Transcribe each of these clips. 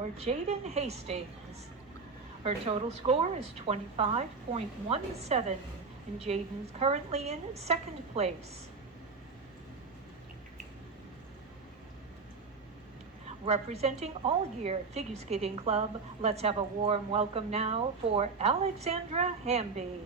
for Jaden Hastings. Her total score is 25.17, and Jaden's currently in second place. Representing All Year Figure Skating Club, let's have a warm welcome now for Alexandra Hamby.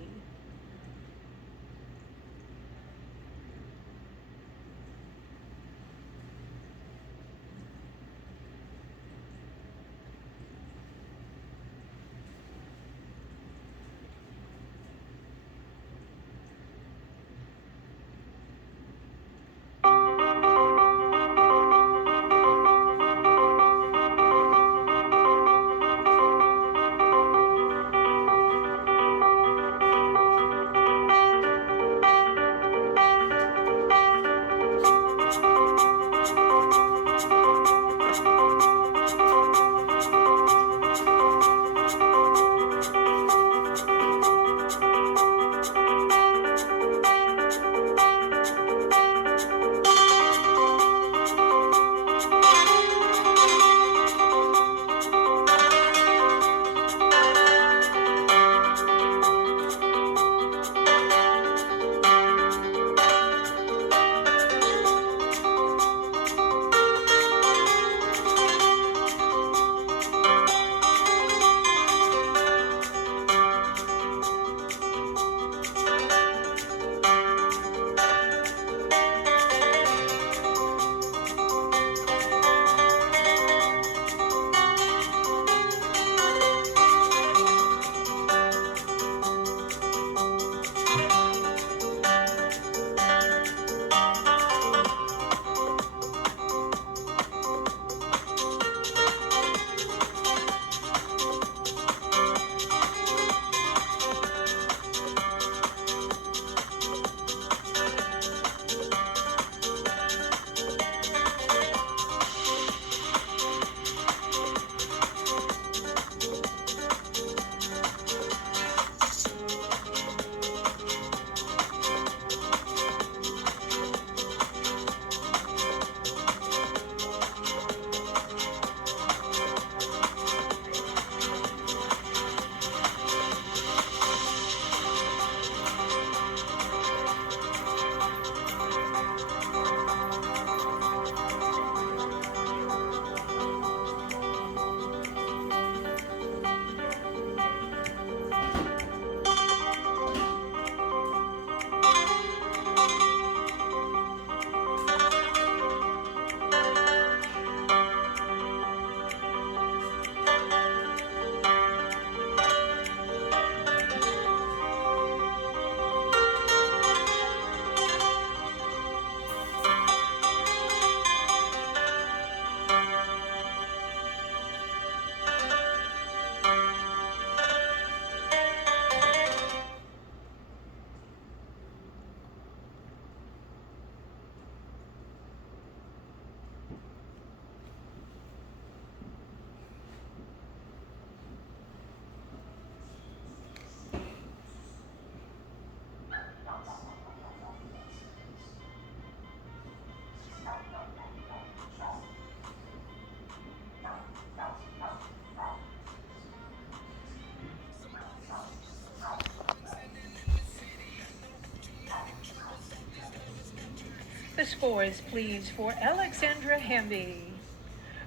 The scores, please, for Alexandra Hamby.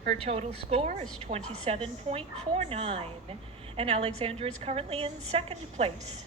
Her total score is 27.49, and Alexandra is currently in second place.